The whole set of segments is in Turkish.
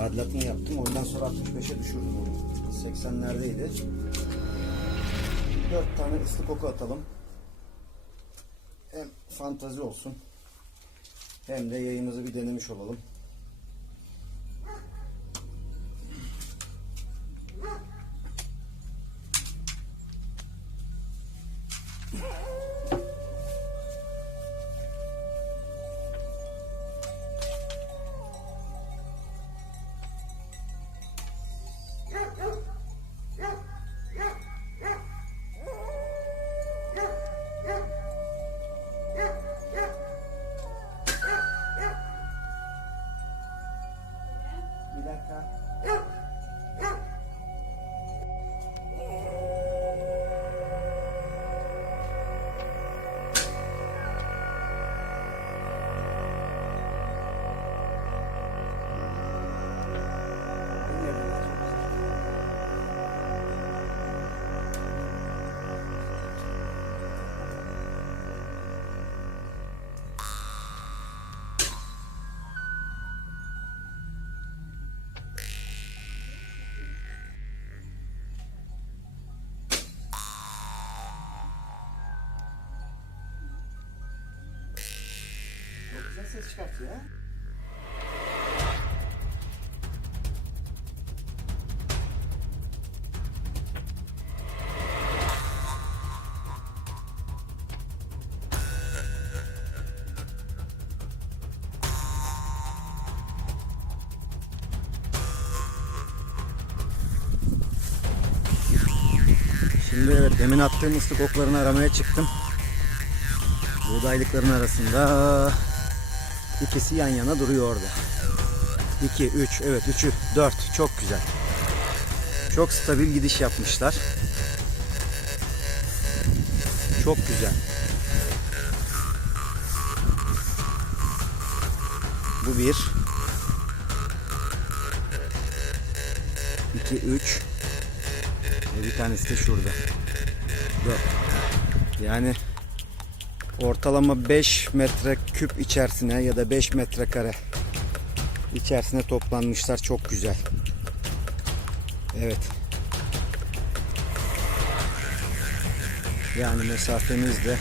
Tadilatını yaptım. Ondan sonra 65'e düşürdüm onu. 80'lerdeydi. 4 tane ıslık oku atalım. Hem fantazi olsun. Hem de yayımızı bir denemiş olalım. Bir ses çıkartıyor. Şimdi demin attığım ıslık oklarını aramaya çıktım. Buğdaylıkların arasında ikisi yan yana duruyor orada. 2, 3, evet 3'ü 4 çok güzel. Çok stabil gidiş yapmışlar. Çok güzel. Bu bir. 2, 3. Ve bir tanesi de şurada. 4. Yani ortalama 5 metre küp içerisine ya da 5 metrekare içerisine toplanmışlar. Çok güzel. Evet. Yani mesafemiz de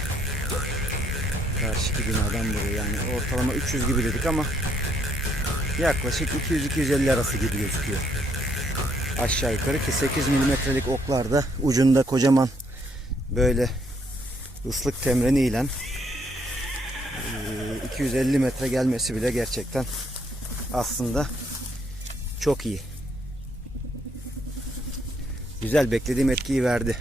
karşıki binadan buraya yani ortalama 300 gibi dedik ama yaklaşık 200-250 arası gibi gözüküyor. Aşağı yukarı ki 8 milimetrelik oklarda ucunda kocaman böyle ıslık temreni ile 250 metre gelmesi bile gerçekten aslında çok iyi. Güzel beklediğim etkiyi verdi.